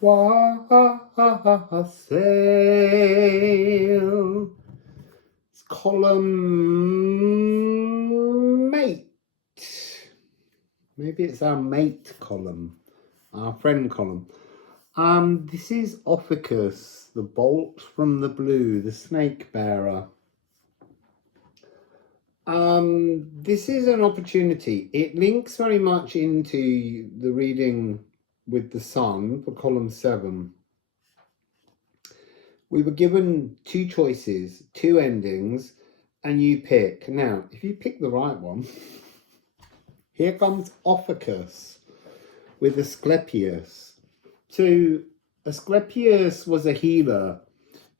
Wassail. It's column mate. Maybe it's our mate column, our friend column. This is Ophiuchus, the bolt from the blue, the snake bearer. This is an opportunity. It links very much into the reading with the sun for column 7. We were given 2 choices, 2 endings, and you pick. Now, if you pick the right one, here comes Ophiuchus with Asclepius. So Asclepius was a healer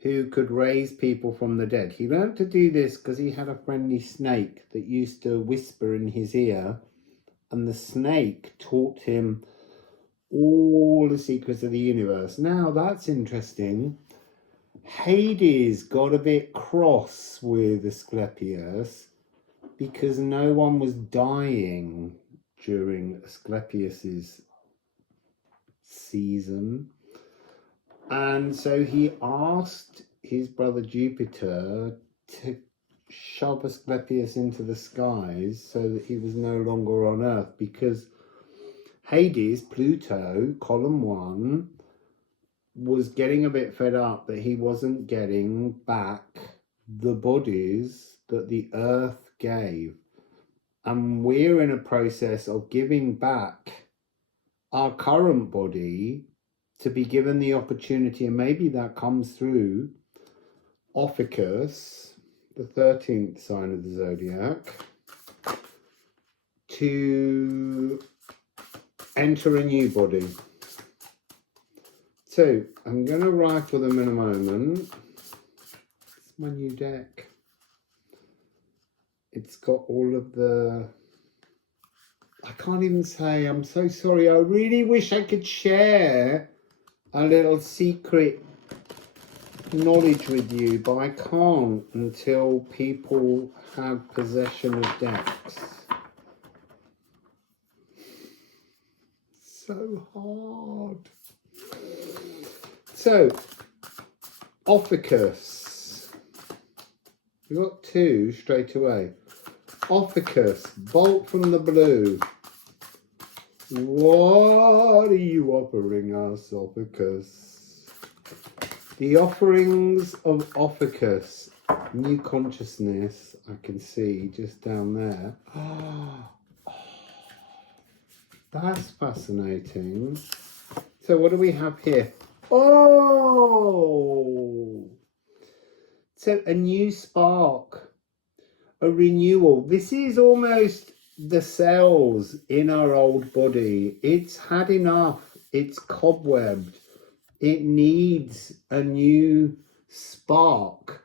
who could raise people from the dead. He learned to do this because he had a friendly snake that used to whisper in his ear, and the snake taught him all the secrets of the universe. Now that's interesting. Hades got a bit cross with Asclepius because no one was dying during Asclepius's season. And so he asked his brother Jupiter to shove Asclepius into the skies so that he was no longer on Earth, because Hades, Pluto, column 1, was getting a bit fed up that he wasn't getting back the bodies that the Earth gave. And we're in a process of giving back our current body to be given the opportunity, and maybe that comes through Ophiuchus, the 13th sign of the zodiac, to enter a new body. So I'm going to rifle them in a moment. It's my new deck. It's got all of the... I can't even say, I'm so sorry. I really wish I could share a little secret knowledge with you, but I can't until people have possession of decks. So hard. So, Ophiuchus. We got 2 straight away. Ophiuchus, bolt from the blue. What are you offering us, Ophiuchus? The offerings of Ophiuchus. New consciousness, I can see just down there. That's fascinating. So what do we have here? Oh! So a new spark, a renewal. This is almost the cells in our old body. It's had enough. It's cobwebbed. It needs a new spark.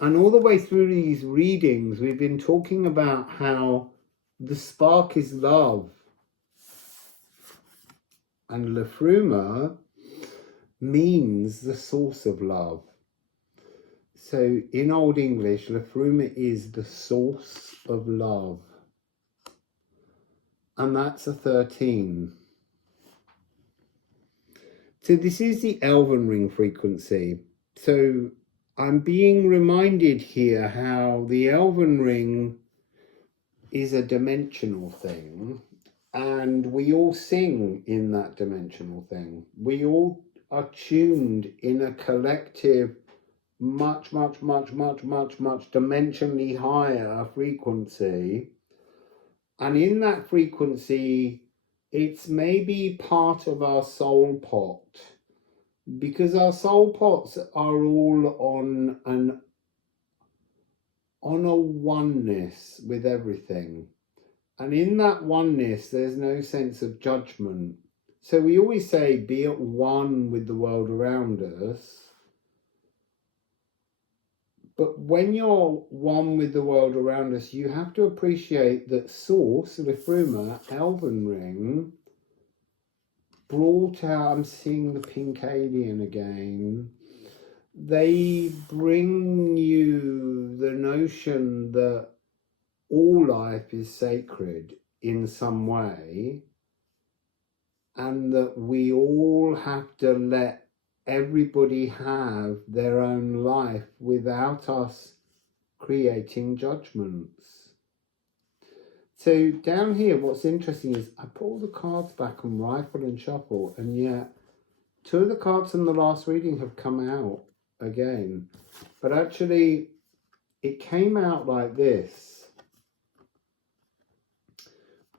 And all the way through these readings, we've been talking about how the spark is love. And Liffruma means the source of love. So in Old English, Liffruma is the source of love. And that's a 13. So this is the Elven ring frequency. So I'm being reminded here how the Elven ring is a dimensional thing, and we all sing in that dimensional thing. We all are tuned in a collective, much dimensionally higher frequency. And in that frequency, it's maybe part of our soul pot, because our soul pots are all on a oneness with everything. And in that oneness, there's no sense of judgment. So we always say, be at one with the world around us. But when you're one with the world around us, you have to appreciate that Source, Liffruma, Elven Ring, brought out, I'm seeing the pink alien again, they bring you the notion that all life is sacred in some way. and that we all have to let everybody have their own life without us creating judgments. So down here, what's interesting is I pull the cards back and rifle and shuffle, and yet 2 of the cards from the last reading have come out again. But actually, it came out like this.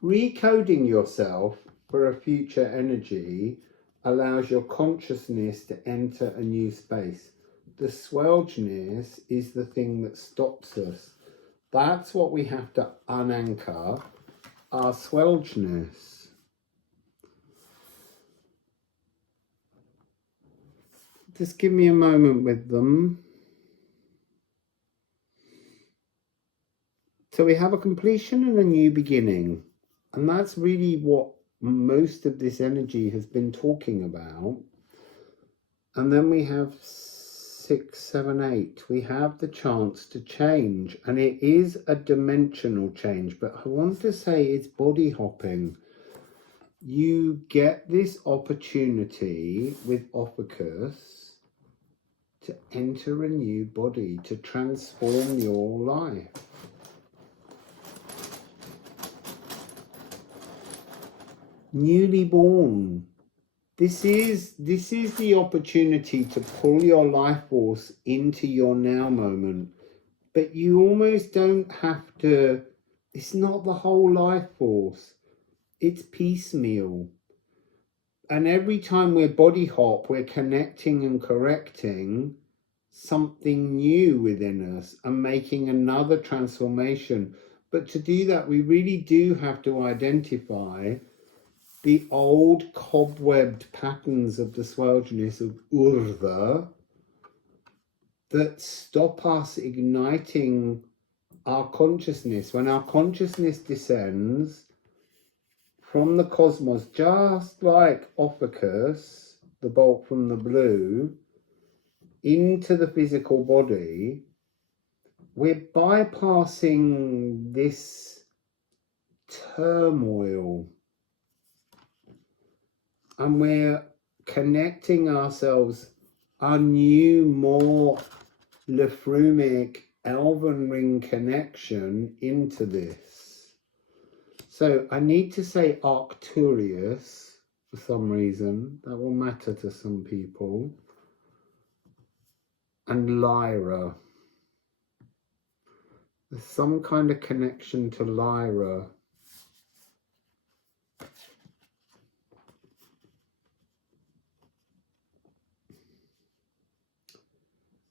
Recoding yourself for a future energy allows your consciousness to enter a new space. The swelgeness is the thing that stops us. That's what we have to unanchor, our swelgeness. Just give me a moment with them. So we have a completion and a new beginning. And that's really what most of this energy has been talking about. And then we have 6, 7, 8. We have the chance to change. And it is a dimensional change. But I want to say it's body hopping. You get this opportunity with Ophiuchus to enter a new body, to transform your life. Newly born. This is the opportunity to pull your life force into your now moment. But you almost don't have to, it's not the whole life force. It's piecemeal. And every time we're body hop, we're connecting and correcting something new within us and making another transformation. But to do that, we really do have to identify the old cobwebbed patterns of the swelgeness of Urdhva that stop us igniting our consciousness. When our consciousness descends from the cosmos, just like Ophiuchus, the bolt from the blue, into the physical body, we're bypassing this turmoil. And we're connecting ourselves, a new, more Liffrumic elven ring connection into this. So I need to say Arcturus for some reason. That will matter to some people. And Lyra. There's some kind of connection to Lyra.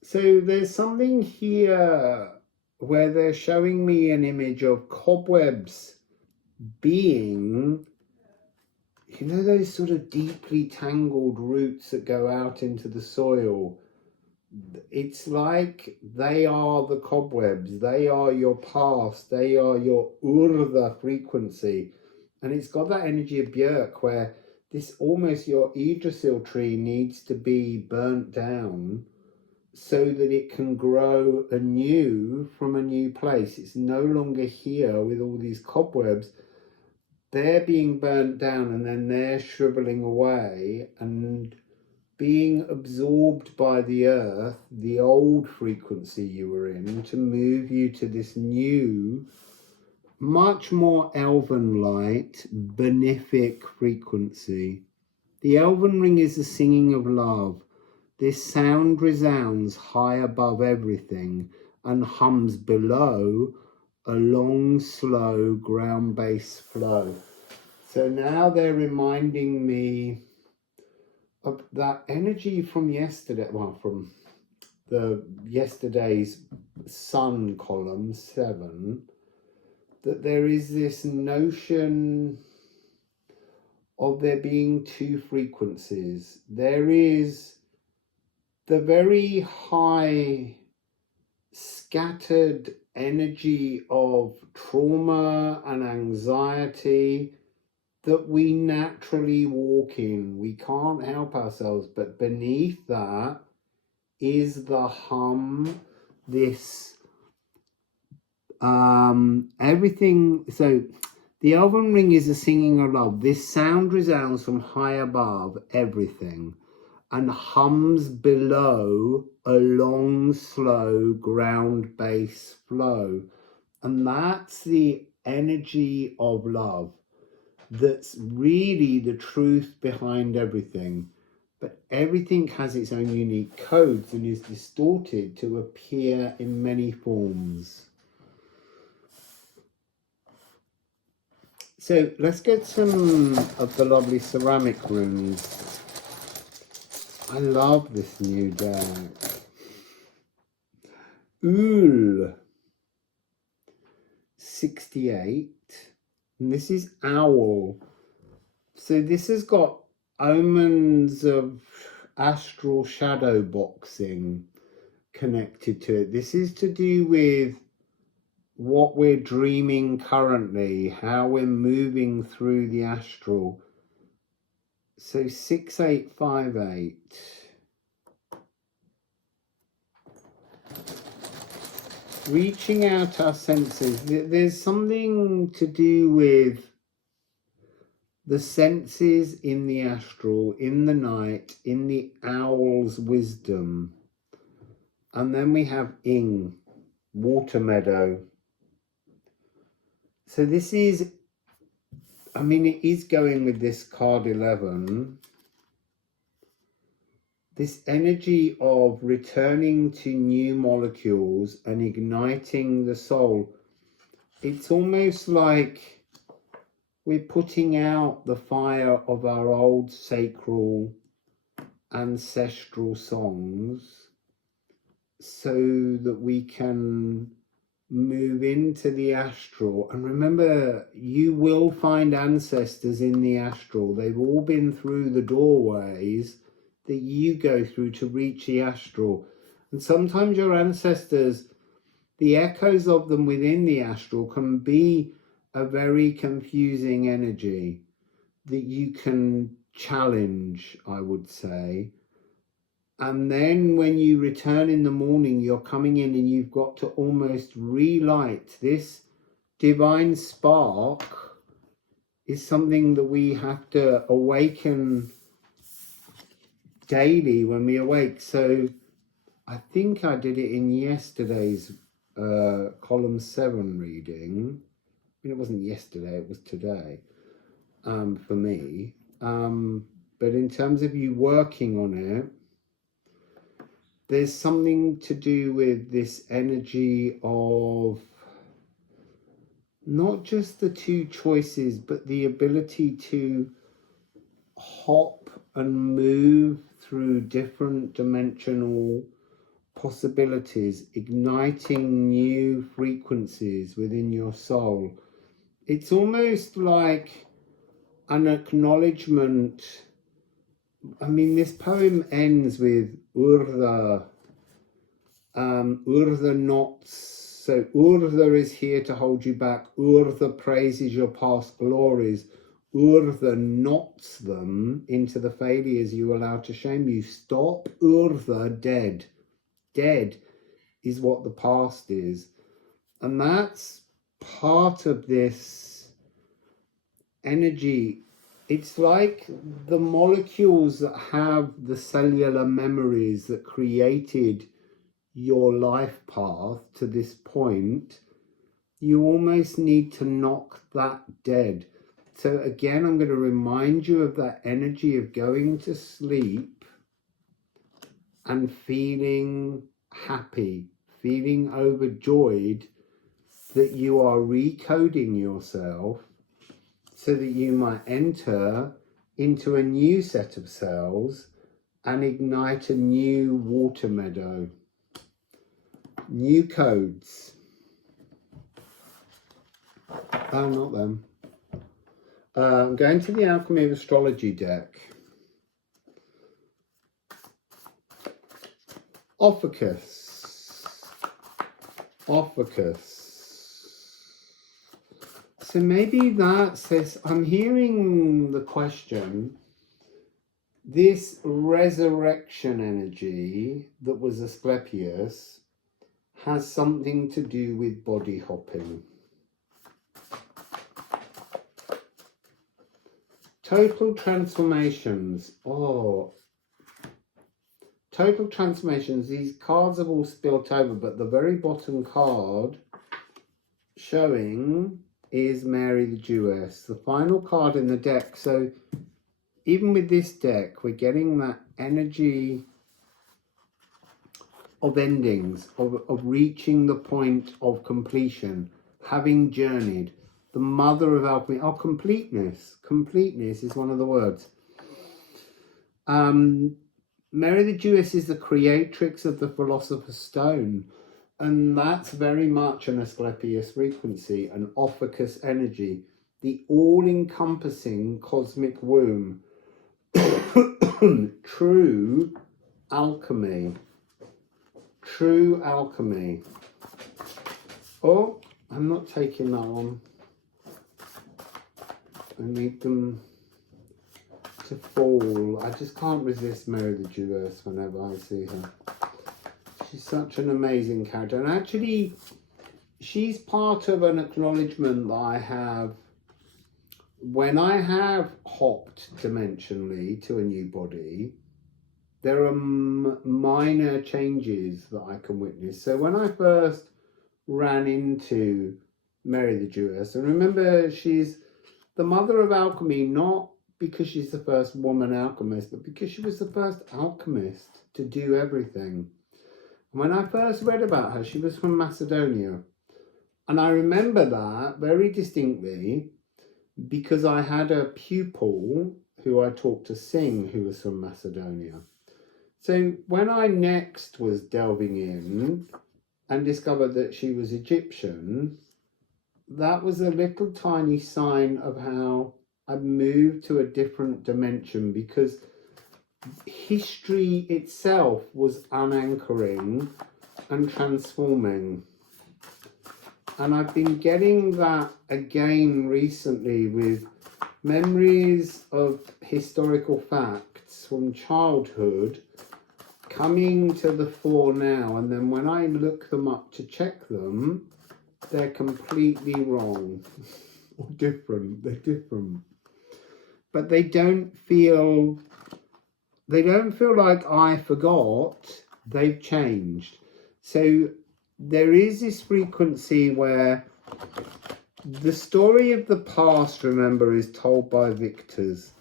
So there's something here where they're showing me an image of cobwebs being, you know, those sort of deeply tangled roots that go out into the soil. It's like they are the cobwebs, they are your past, they are your Urdhva frequency. And it's got that energy of Björk where this almost your Yggdrasil tree needs to be burnt down so that it can grow anew from a new place. It's no longer here with all these cobwebs. They're being burnt down and then they're shriveling away and being absorbed by the earth, the old frequency you were in, to move you to this new, much more elven light, benefic frequency. The elven ring is the singing of love. This sound resounds high above everything and hums below a long, slow, ground-based flow. So now they're reminding me of that energy from yesterday, well, from the yesterday's sun column 7, that there is this notion of there being 2 frequencies. There is the very high scattered energy of trauma and anxiety that we naturally walk in. We can't help ourselves, but beneath that is the hum, this everything. So The elven ring is a singing of love. This sound resounds from high above everything and hums below a long, slow ground bass flow. And that's the energy of love. That's really the truth behind everything. But everything has its own unique codes and is distorted to appear in many forms. So let's get some of the lovely ceramic runes. I love this new deck. Ool 68. And this is Owl. So this has got omens of astral shadow boxing connected to it. This is to do with what we're dreaming currently, how we're moving through the astral. So 6858. Reaching out our senses. There's something to do with the senses in the astral, in the night, in the owl's wisdom. And then we have Ing, water meadow. So this is, I mean, it is going with this card 11. This energy of returning to new molecules and igniting the soul. It's almost like we're putting out the fire of our old sacral ancestral songs so that we can move into the astral. And remember, you will find ancestors in the astral. They've all been through the doorways that you go through to reach the astral. And sometimes your ancestors, the echoes of them within the astral can be a very confusing energy that you can challenge, I would say. And then when you return in the morning, you're coming in and you've got to almost relight this divine spark. Is something that we have to awaken daily when we awake. So I think I did it in yesterday's column 7 reading. I mean, it wasn't yesterday, it was today for me. But in terms of you working on it, there's something to do with this energy of not just the two choices, but the ability to hop and move through different dimensional possibilities, igniting new frequencies within your soul. It's almost like an acknowledgement. I mean, this poem ends with Urtha, Urtha knots. So Urtha is here to hold you back. Urtha praises your past glories. Urtha knots them into the failures you allow to shame you. Stop Urtha dead. Dead is what the past is. And that's part of this energy. It's like the molecules that have the cellular memories that created your life path to this point. You almost need to knock that dead. So again, I'm going to remind you of that energy of going to sleep and feeling happy, feeling overjoyed that you are recoding yourself so that you might enter into a new set of cells and ignite a new water meadow. New codes. Oh, not them. I'm going to the Alchemy of Astrology deck. Ophiuchus. So maybe that says, I'm hearing the question, this resurrection energy that was Asclepius has something to do with body hopping. Total transformations. Oh, total transformations. These cards have all spilt over, but the very bottom card showing is Mary the Jewess, the final card in the deck. So even with this deck, we're getting that energy of endings, of reaching the point of completion, having journeyed. The mother of alchemy. Oh, completeness. Completeness is one of the words. Mary the Jewess is the creatrix of the Philosopher's Stone. And that's very much an Asclepius frequency, an Ophiuchus energy, the all-encompassing cosmic womb. True alchemy. True alchemy. Oh, I'm not taking that one. I need them to fall. I just can't resist Mary the Jewess whenever I see her. She's such an amazing character. And actually, she's part of an acknowledgement that I have when I have hopped dimensionally to a new body. There are minor changes that I can witness. So when I first ran into Mary the Jewess, and remember, she's the mother of alchemy, not because she's the first woman alchemist, but because she was the first alchemist to do everything. When I first read about her, she was from Macedonia. And I remember that very distinctly because I had a pupil who I taught to sing who was from Macedonia. So when I next was delving in and discovered that she was Egyptian, that was a little tiny sign of how I moved to a different dimension, because history itself was unanchoring and transforming. And I've been getting that again recently with memories of historical facts from childhood coming to the fore now, and then when I look them up to check them, they're completely wrong or different. They're different, but they don't feel like I forgot. They've changed. So there is this frequency where the story of the past, remember, is told by victors.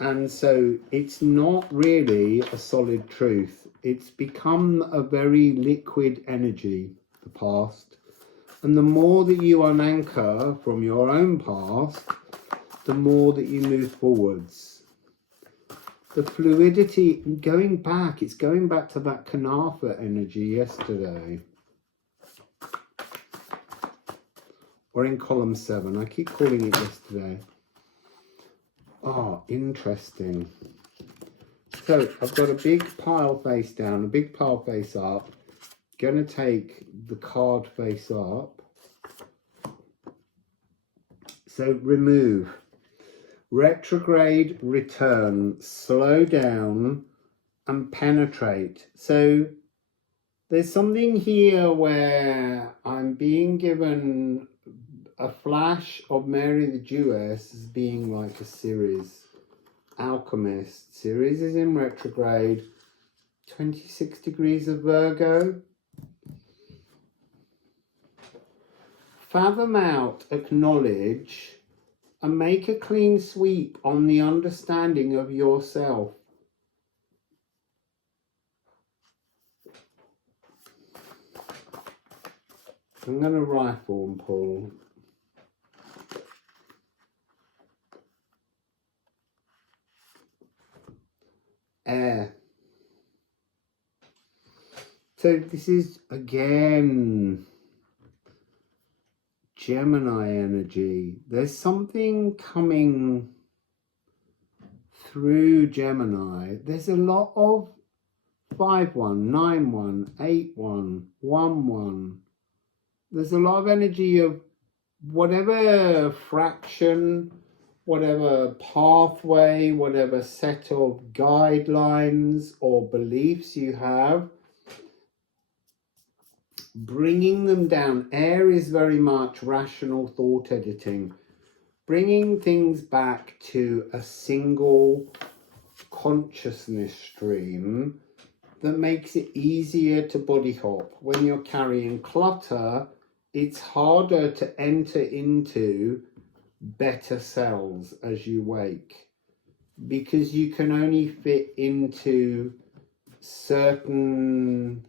And so it's not really a solid truth. It's become a very liquid energy, the past. And the more that you unanchor from your own past, the more that you move forwards. The fluidity, going back, it's going back to that Kanafa energy yesterday. Or in column 7, I keep calling it yesterday. Oh, interesting. So I've got a big pile face down, a big pile face up. Gonna take the card face up. So remove. Retrograde, return, slow down and penetrate. So there's something here where I'm being given a flash of Mary the Jewess as being like a Ceres, alchemist. Ceres is in retrograde, 26 degrees of Virgo. Fathom out, acknowledge, and make a clean sweep on the understanding of yourself. I'm going to rifle and pull. Air. So this is again Gemini energy. There's something coming through Gemini. There's a lot of 5-1, 9-1, 8-1, 1-1. There's a lot of energy of whatever fraction, whatever pathway, whatever set of guidelines or beliefs you have, bringing them down. Air is very much rational thought editing. bringing things back to a single consciousness stream that makes it easier to body hop. When you're carrying clutter, it's harder to enter into better cells as you wake, because you can only fit into certain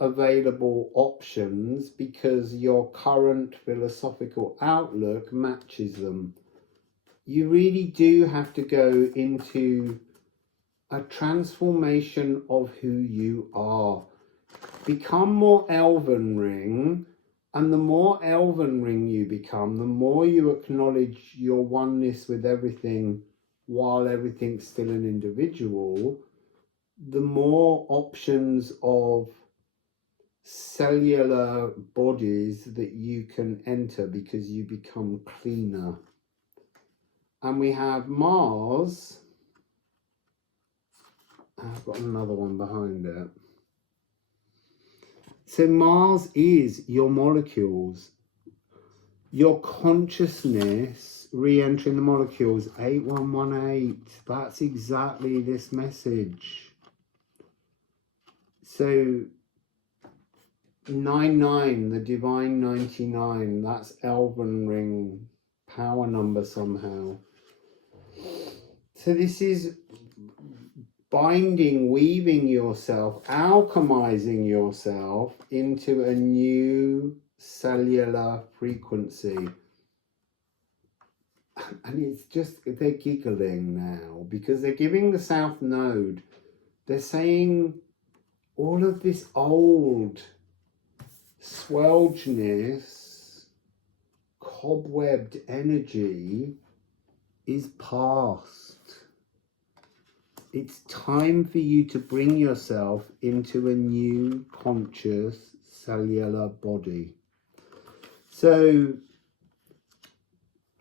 available options because your current philosophical outlook matches them. You really do have to go into a transformation of who you are. Become more elven ring, and the more elven ring you become, the more you acknowledge your oneness with everything while everything's still an individual, the more options of cellular bodies that you can enter because you become cleaner. And we have Mars. I've got another one behind it. So Mars is your molecules, your consciousness re-entering the molecules. 8118, that's exactly this message. So 99, the divine 99, that's Elven ring power number somehow. So this is binding, weaving yourself, alchemizing yourself into a new cellular frequency. And it's just, they're giggling now because they're giving the South Node, they're saying all of this old swelgeness, cobwebbed energy is past. It's time for you to bring yourself into a new conscious cellular body. So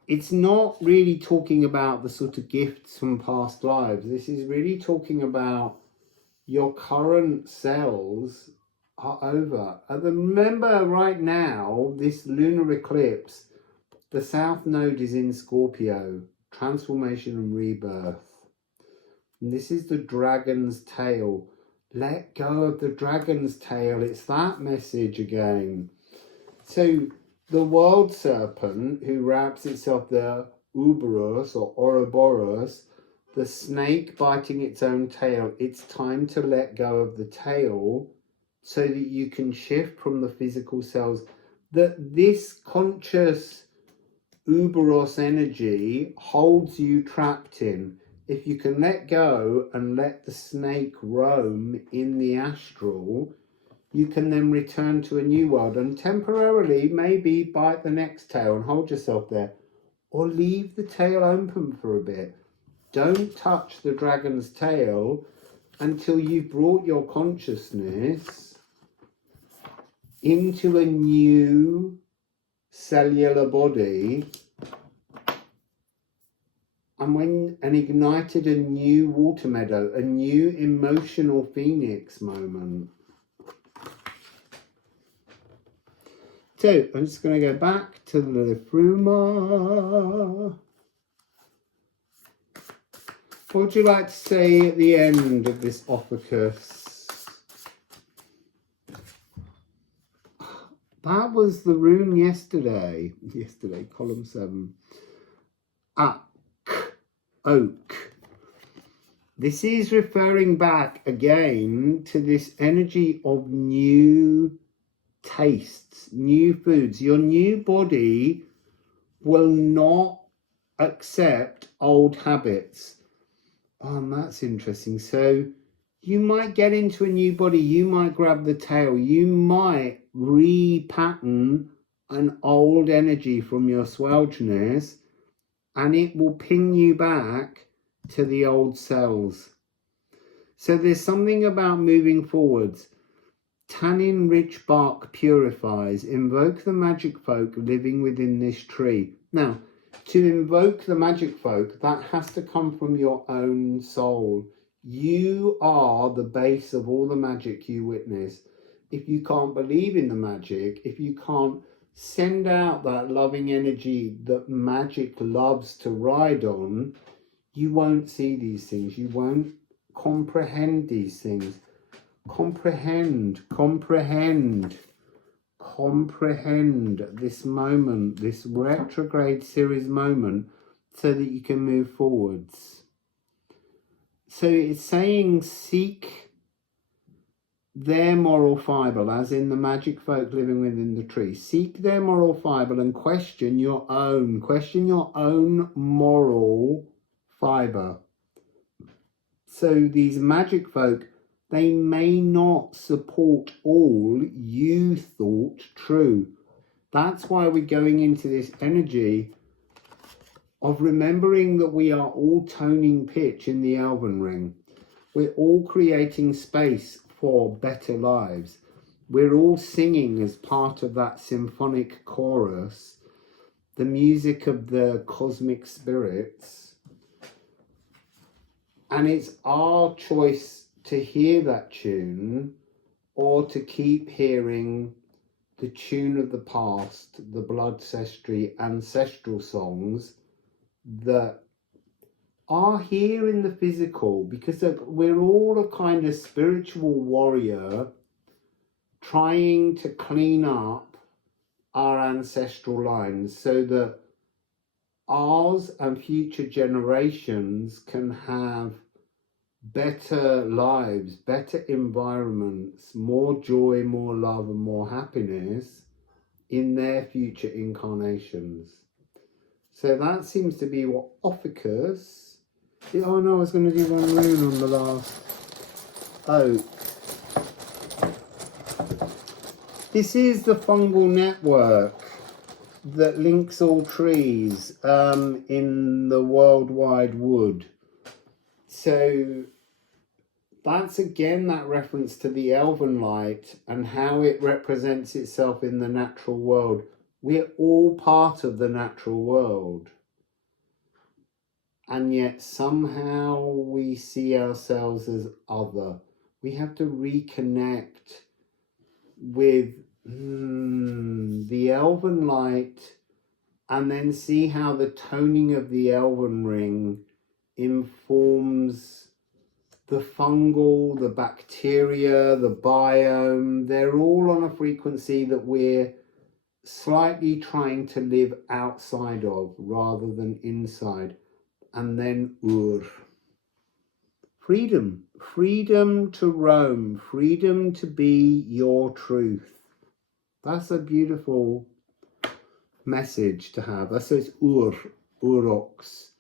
it's not really talking about the sort of gifts from past lives. This is really talking about your current cells are over. And remember right now, this lunar eclipse, the South Node is in Scorpio, transformation and rebirth. And this is the dragon's tail. Let go of the dragon's tail. It's that message again. So the world serpent, who wraps itself the Ouroboros or Ouroboros, the snake biting its own tail, it's time to let go of the tail so that you can shift from the physical cells. That this conscious Ouroboros energy holds you trapped in. If you can let go and let the snake roam in the astral, you can then return to a new world and temporarily maybe bite the next tail and hold yourself there, or leave the tail open for a bit. Don't touch the dragon's tail until you've brought your consciousness into a new cellular body and ignited a new water meadow, a new emotional phoenix moment. So I'm just going to go back to the Liffruma. What would you like to say at the end of this Ophiuchus? That was the rune yesterday, column 7. Oak. This is referring back again to this energy of new tastes, new foods. Your new body will not accept old habits. That's interesting. So you might get into a new body, you might grab the tail, you might repattern an old energy from your swelgeness, and it will ping you back to the old cells. So there's something about moving forwards. Tannin rich bark purifies. Invoke the magic folk living within this tree. Now, to invoke the magic folk, that has to come from your own soul. You are the base of all the magic you witness. If you can't believe in the magic, if you can't send out that loving energy that magic loves to ride on, you won't see these things. You won't comprehend these things. Comprehend this moment, this retrograde series moment, so that you can move forwards. So it's saying seek their moral fibre, as in the magic folk living within the tree. Seek their moral fibre and question your own moral fibre. So these magic folk, they may not support all you thought true. That's why we're going into this energy of remembering that we are all toning pitch in the Elven Ring. We're all creating space for better lives. We're all singing as part of that symphonic chorus, the music of the cosmic spirits. And it's our choice to hear that tune or to keep hearing the tune of the past, the ancestral songs that are here in the physical, because we're all a kind of spiritual warrior trying to clean up our ancestral lines so that ours and future generations can have better lives, better environments, more joy, more love, and more happiness in their future incarnations. So that seems to be what Ophiuchus... Oh no, I was going to do one rune on the last oak. This is the fungal network that links all trees in the worldwide wood. So that's again that reference to the elven light and how it represents itself in the natural world. We're all part of the natural world. And yet somehow we see ourselves as other. We have to reconnect with the elven light and then see how the toning of the elven ring informs the fungal, the bacteria, the biome. They're all on a frequency that we're slightly trying to live outside of rather than inside. And then freedom to roam, freedom to be your truth. That's a beautiful message to have. That's those uroks,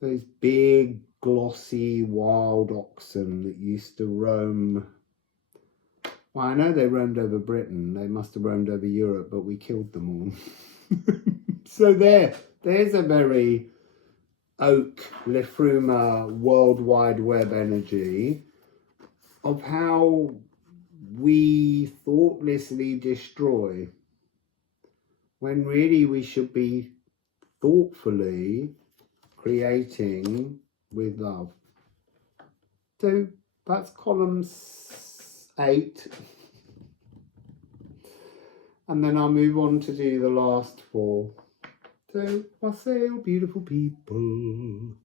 those big glossy wild oxen that used to roam. Well, I know they roamed over Britain. They must have roamed over Europe, but we killed them all. So there's a very oak Liffruma World Wide Web energy of how we thoughtlessly destroy when really we should be thoughtfully creating with love. So that's column 8. And then I'll move on to do the last 4. So, Wassail, beautiful people.